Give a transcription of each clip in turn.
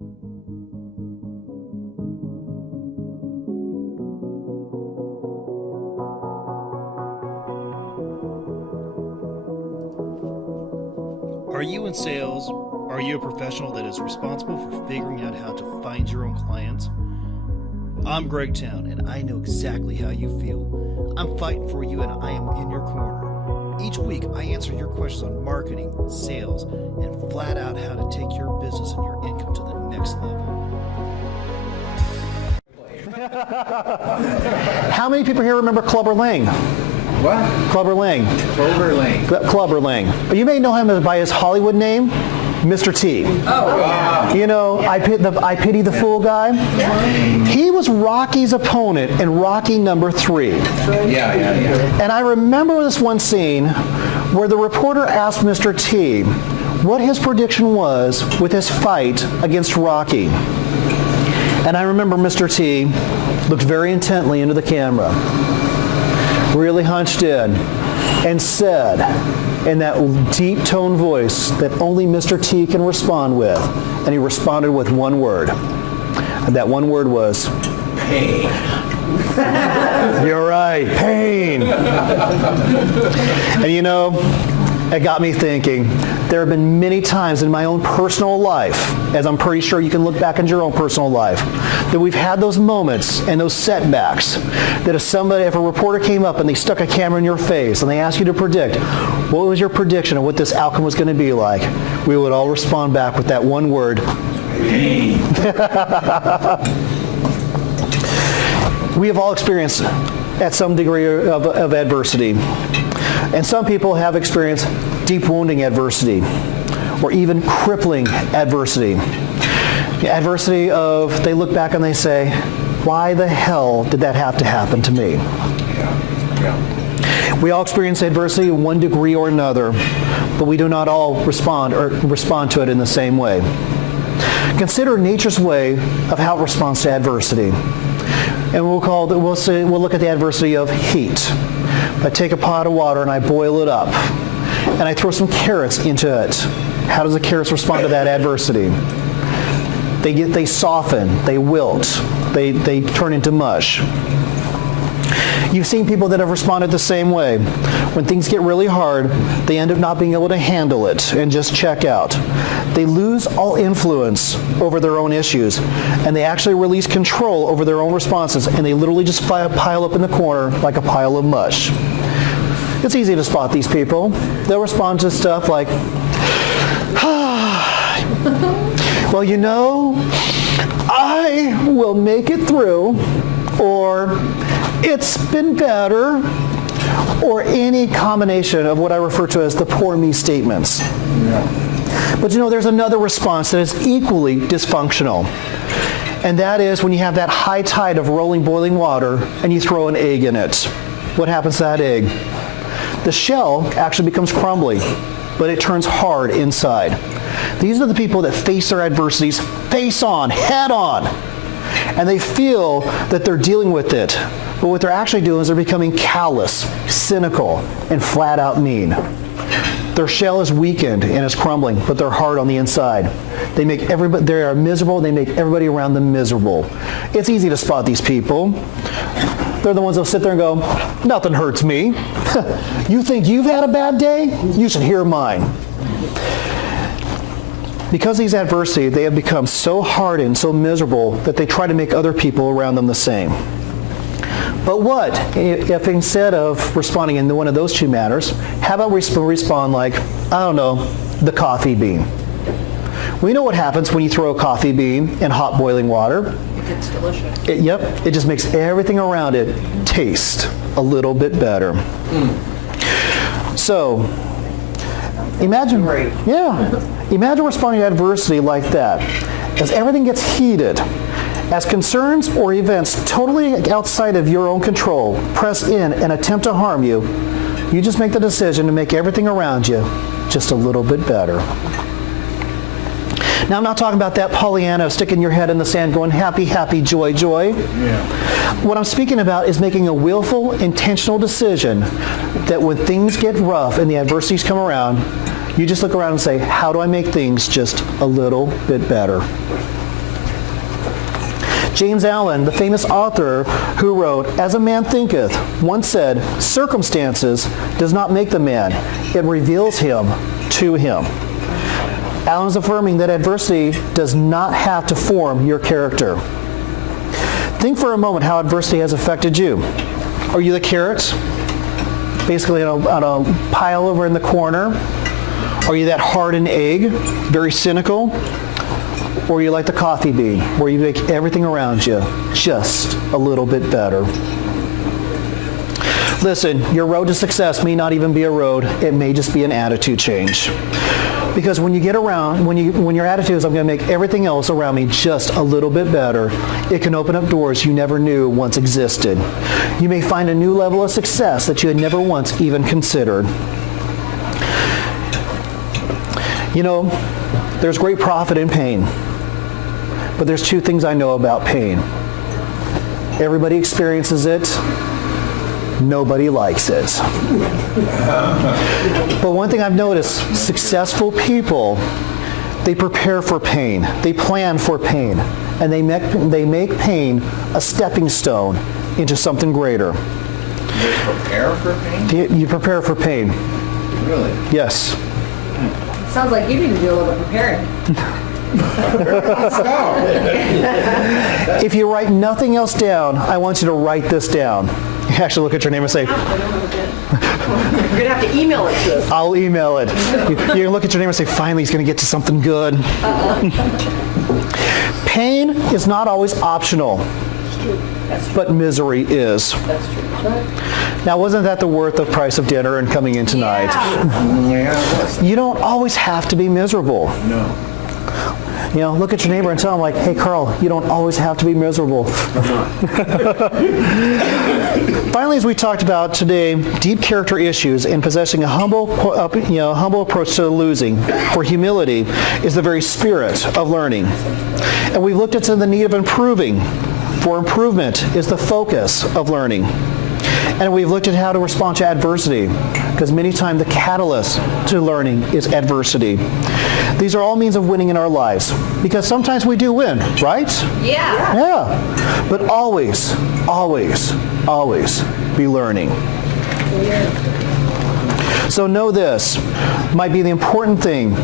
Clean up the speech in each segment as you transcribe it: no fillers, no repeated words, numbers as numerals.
Are you in sales? Are you a professional that is responsible for figuring out how to find your own clients? I'm Greg Towne, and I know exactly how you feel. I'm fighting for you, and I am in your corner. Each week, I answer your questions on marketing, sales, and flat out how to take your business and your income to the next level. How many people here remember Clubber Lang? What? Clubber Lang. Clover Lane. Clubber Lang. You may know him by his Hollywood name, Mr. T. Oh, wow. You know, I Pity the Fool guy? Yeah. He was Rocky's opponent in Rocky number 3. Yeah. And I remember this one scene where the reporter asked Mr. T what his prediction was with his fight against Rocky. And I remember Mr. T looked very intently into the camera, really hunched in, and said in that deep tone voice that only Mr. T can respond with, and he responded with one word. And that one word was Pain. You're right, pain. And you know, it got me thinking. There have been many times in my own personal life, as I'm pretty sure you can look back in your own personal life, that we've had those moments and those setbacks that if a reporter came up and they stuck a camera in your face and they asked you to predict, what was your prediction of what this outcome was going to be like, we would all respond back with that one word. Pain. We have all experienced at some degree of adversity. And some people have experienced deep wounding adversity or even crippling adversity. The adversity of they look back and they say, why the hell did that have to happen to me? Yeah. We all experience adversity in one degree or another, but we do not all respond to it in the same way. Consider nature's way of how it responds to adversity. And we'll look at the adversity of heat. I take a pot of water and I boil it up, and I throw some carrots into it. How does the carrots respond to that adversity? They soften, they wilt, they turn into mush. You've seen people that have responded the same way. When things get really hard, they end up not being able to handle it and just check out. They lose all influence over their own issues, and they actually release control over their own responses, and they literally just pile up in the corner like a pile of mush. It's easy to spot these people. They'll respond to stuff like, well, you know, I will make it through, or it's been better, or any combination of what I refer to as the poor me statements. Yeah. But you know, there's another response that is equally dysfunctional. And that is when you have that high tide of rolling boiling water and you throw an egg in it. What happens to that egg? The shell actually becomes crumbly, but it turns hard inside. These are the people that face their adversities face on, head on. And they feel that they're dealing with it. But what they're actually doing is they're becoming callous, cynical, and flat out mean. Their shell is weakened and is crumbling, but they're hard on the inside. They are miserable, they make everybody around them miserable. It's easy to spot these people. They're the ones that'll sit there and go, nothing hurts me. You think you've had a bad day? You should hear mine. Because of these adversity, they have become so hardened, so miserable, that they try to make other people around them the same. But what if instead of responding in one of those two manners, how about we respond like, I don't know, the coffee bean? We know what happens when you throw a coffee bean in hot boiling water. It gets delicious. It just makes everything around it taste a little bit better. So, imagine responding to adversity like that. As everything gets heated, as concerns or events totally outside of your own control press in and attempt to harm you, you just make the decision to make everything around you just a little bit better. Now, I'm not talking about that Pollyanna sticking your head in the sand going, happy, happy, joy, joy. Yeah. What I'm speaking about is making a willful, intentional decision that when things get rough and the adversities come around, you just look around and say, how do I make things just a little bit better? James Allen, the famous author who wrote, "As a man thinketh," once said, "Circumstances does not make the man, it reveals him to him." Allen is affirming that adversity does not have to form your character. Think for a moment how adversity has affected you. Are you the carrot, basically on a pile over in the corner? Are you that hardened egg, very cynical? Or are you like the coffee bean, where you make everything around you just a little bit better? Listen, your road to success may not even be a road. It may just be an attitude change. Because when you get around, when your attitude is, "I'm going to make everything else around me just a little bit better," it can open up doors you never knew once existed. You may find a new level of success that you had never once even considered. You know, there's great profit in pain. But there's two things I know about pain. Everybody experiences it. Nobody likes it. But one thing I've noticed, successful people, they prepare for pain. They plan for pain. And they make pain a stepping stone into something greater. You prepare for pain? You prepare for pain. Really? Yes. Sounds like you need to do a little preparing. If you write nothing else down, I want you to write this down. You actually look at your name and say, You're going to have to email it to us. "I'll email it." You look at your name and say, "Finally, he's going to get to something good." Pain is not always optional, but misery is. That's true. Now, wasn't that the worth of price of dinner and coming in tonight? Yeah. You don't always have to be miserable. No. You know, look at your neighbor and tell him, like, "Hey, Carl, you don't always have to be miserable." Finally, as we talked about today, deep character issues and possessing a humble approach to losing, for humility is the very spirit of learning. And we've looked at the need of improving, for improvement is the focus of learning. And we've looked at how to respond to adversity, because many times the catalyst to learning is adversity. These are all means of winning in our lives, because sometimes we do win, right? Yeah. Yeah. But always, always, always be learning. So know this might be the important thing.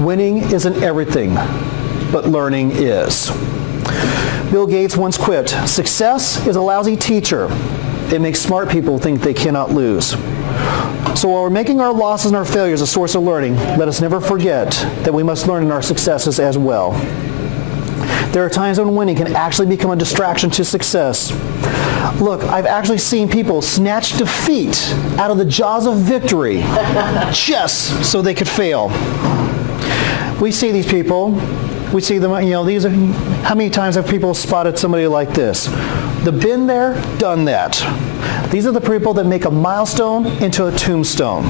Winning isn't everything, but learning is. Bill Gates once quipped, "Success is a lousy teacher. It makes smart people think they cannot lose." So while we're making our losses and our failures a source of learning, let us never forget that we must learn in our successes as well. There are times when winning can actually become a distraction to success. Look, I've actually seen people snatch defeat out of the jaws of victory just so they could fail. We see these people. We see them, how many times have people spotted somebody like this? The been there, done that. These are the people that make a milestone into a tombstone.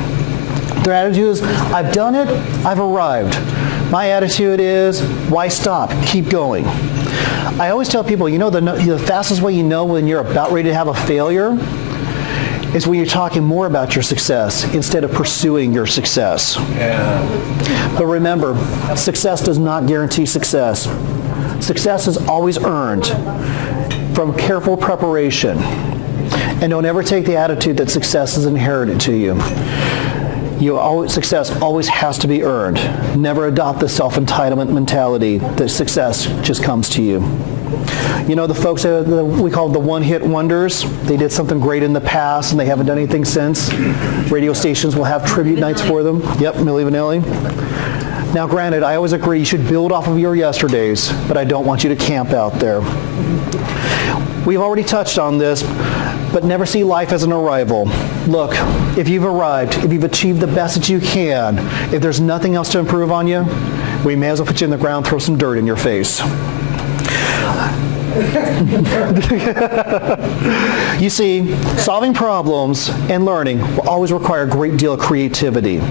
Their attitude is, "I've done it, I've arrived." My attitude is, "Why stop? Keep going." I always tell people, the fastest way you know when you're about ready to have a failure is when you're talking more about your success instead of pursuing your success. Yeah. But remember, success does not guarantee success. Success is always earned from careful preparation. And don't ever take the attitude that success is inherited to you. Success always has to be earned. Never adopt the self-entitlement mentality that success just comes to you. The folks that we call the one-hit wonders, they did something great in the past and they haven't done anything since. Radio stations will have tribute nights for them. Yep, Milli Vanilli. Now granted, I always agree you should build off of your yesterdays, but I don't want you to camp out there. We've already touched on this, but never see life as an arrival. Look, if you've arrived, if you've achieved the best that you can, if there's nothing else to improve on you, we may as well put you in the ground, throw some dirt in your face. You see, solving problems and learning will always require a great deal of creativity.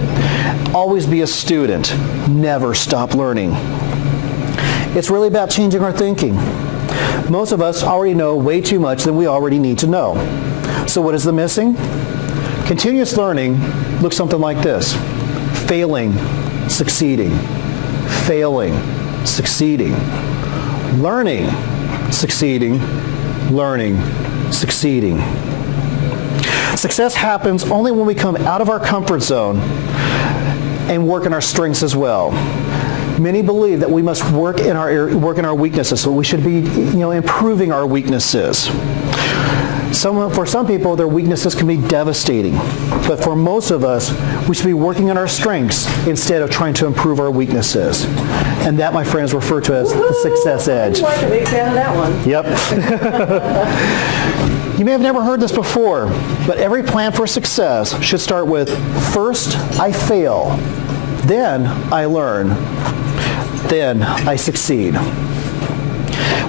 Always be a student. Never stop learning. It's really about changing our thinking. Most of us already know way too much than we already need to know. So what is the missing? Continuous learning looks something like this. Failing, succeeding. Failing, succeeding. Learning, succeeding, learning, succeeding. Success happens only when we come out of our comfort zone and work in our strengths as well. Many believe that we must work in our weaknesses, so we should be, improving our weaknesses. For some people, their weaknesses can be devastating, but for most of us, we should be working on our strengths instead of trying to improve our weaknesses. And that, my friends, refer to as the success edge. I'm a big fan of that one. Yep. You may have never heard this before, but every plan for success should start with, first, I fail, then I learn, then I succeed.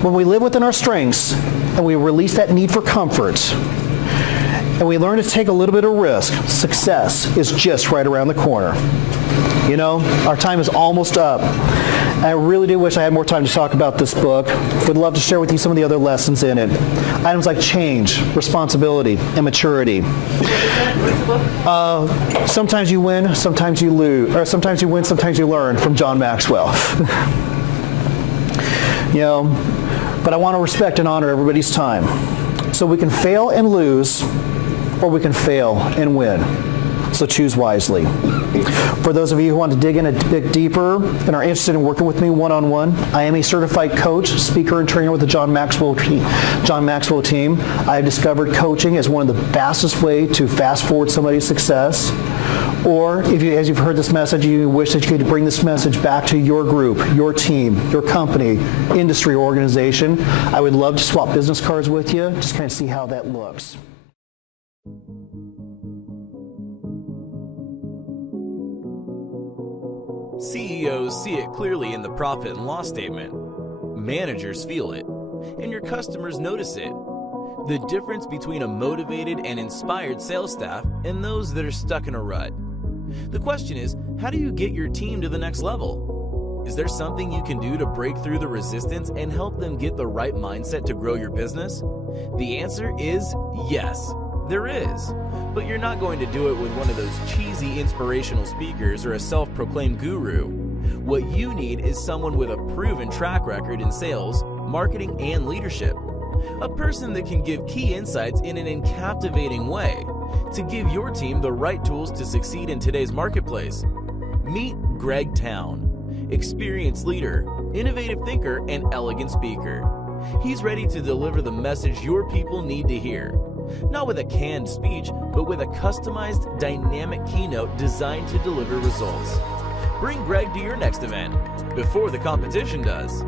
When we live within our strengths and we release that need for comfort and we learn to take a little bit of risk, success is just right around the corner. Our time is almost up. I really do wish I had more time to talk about this book. Would love to share with you some of the other lessons in it. Items like change, responsibility, and maturity. Sometimes you win, sometimes you lose. Or sometimes you win, sometimes you learn, from John Maxwell. But I want to respect and honor everybody's time. So we can fail and lose, or we can fail and win. So choose wisely. For those of you who want to dig in a bit deeper and are interested in working with me one-on-one, I am a certified coach, speaker, and trainer with the John Maxwell team. I have discovered coaching as one of the fastest ways to fast forward somebody's success. Or, as you've heard this message, you wish that you could bring this message back to your group, your team, your company, industry, or organization. I would love to swap business cards with you, just kind of see how that looks. CEOs see it clearly in the profit and loss statement. Managers feel it, and your customers notice it. The difference between a motivated and inspired sales staff and those that are stuck in a rut. The question is, how do you get your team to the next level? Is there something you can do to break through the resistance and help them get the right mindset to grow your business? The answer is yes, there is. But you're not going to do it with one of those cheesy inspirational speakers or a self-proclaimed guru. What you need is someone with a proven track record in sales, marketing, and leadership. A person that can give key insights in an captivating way to give your team the right tools to succeed in today's marketplace. Meet Greg Towne, experienced leader, innovative thinker, and elegant speaker. He's ready to deliver the message your people need to hear. Not with a canned speech, but with a customized, dynamic keynote designed to deliver results. Bring Greg to your next event before the competition does.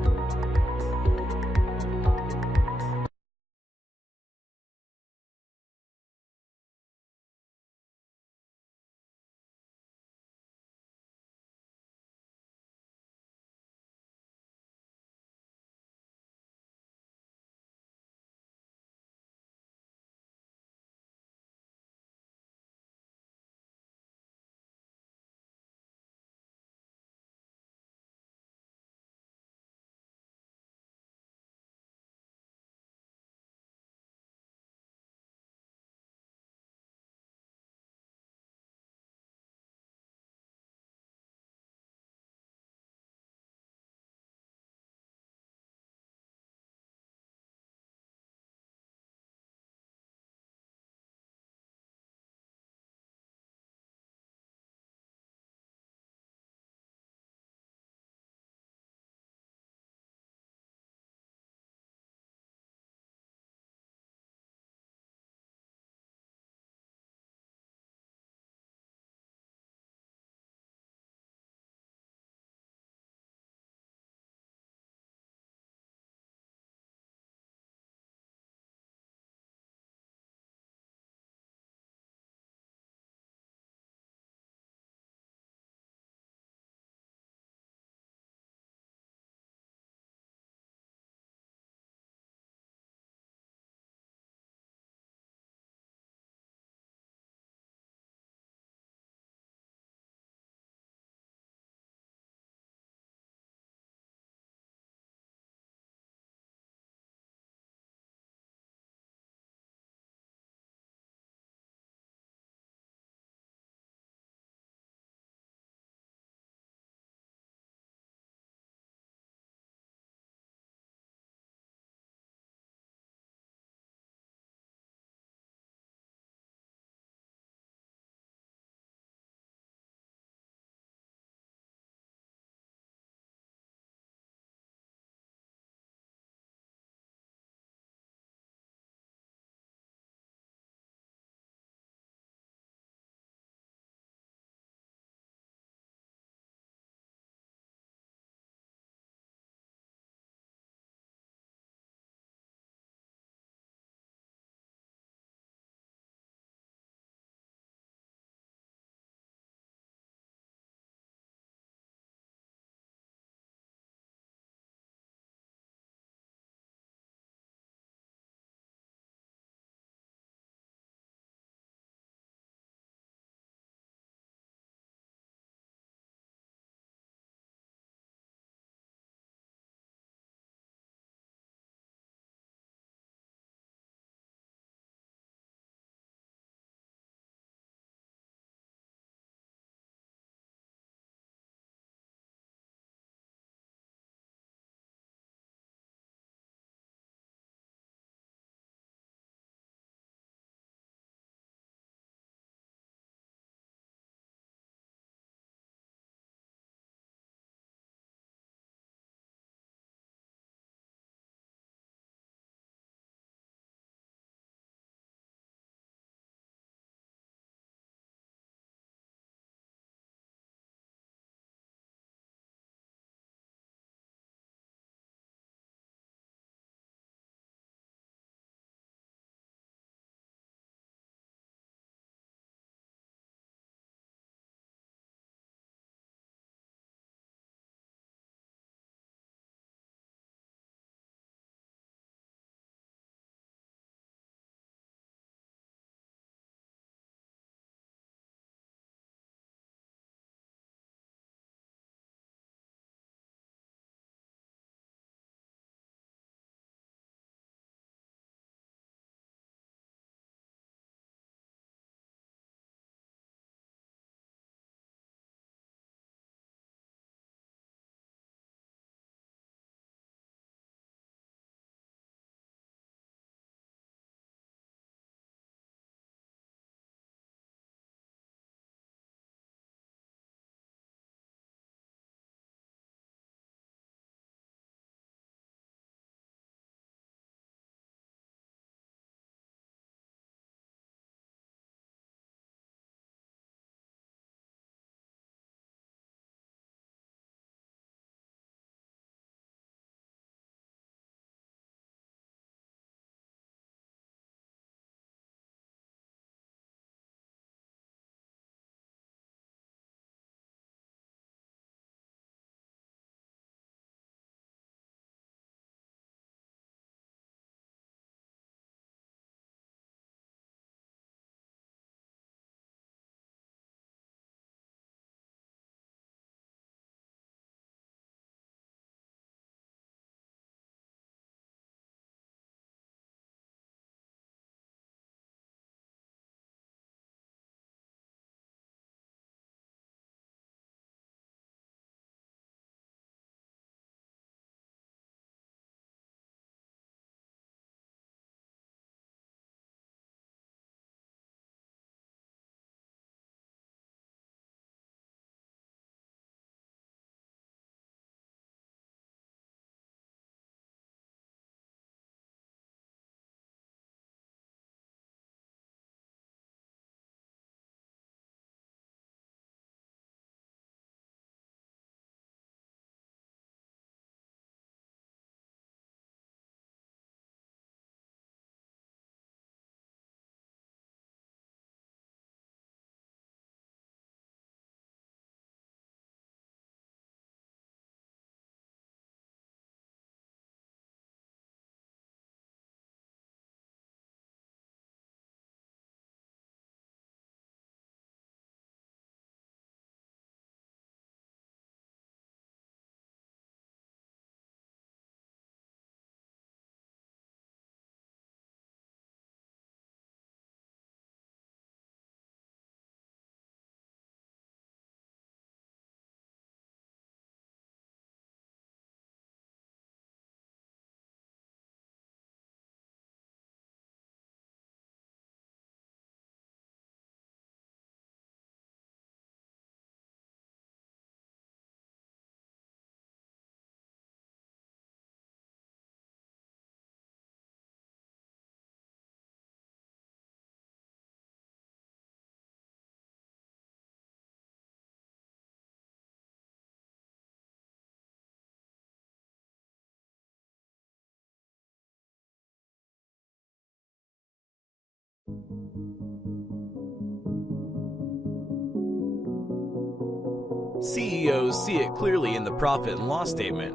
CEOs see it clearly in the profit and loss statement.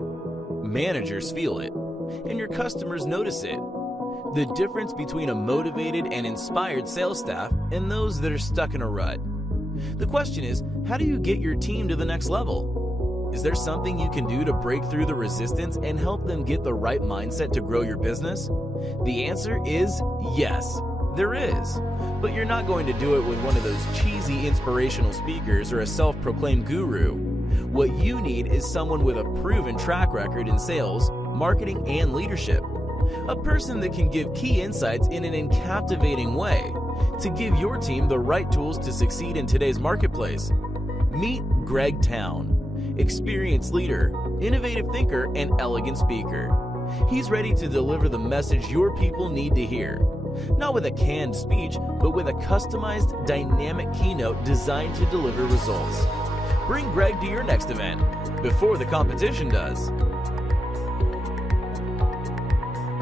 Managers feel it, and your customers notice it. The difference between a motivated and inspired sales staff and those that are stuck in a rut. The question is, how do you get your team to the next level? Is there something you can do to break through the resistance and help them get the right mindset to grow your business? The answer is yes, there is. But you're not going to do it with one of those cheesy inspirational speakers or a self-proclaimed guru. What you need is someone with a proven track record in sales, marketing, and leadership. A person that can give key insights in an captivating way to give your team the right tools to succeed in today's marketplace. Meet Greg Towne, experienced leader, innovative thinker, and elegant speaker. He's ready to deliver the message your people need to hear. Not with a canned speech, but with a customized, dynamic keynote designed to deliver results. Bring Greg to your next event before the competition does.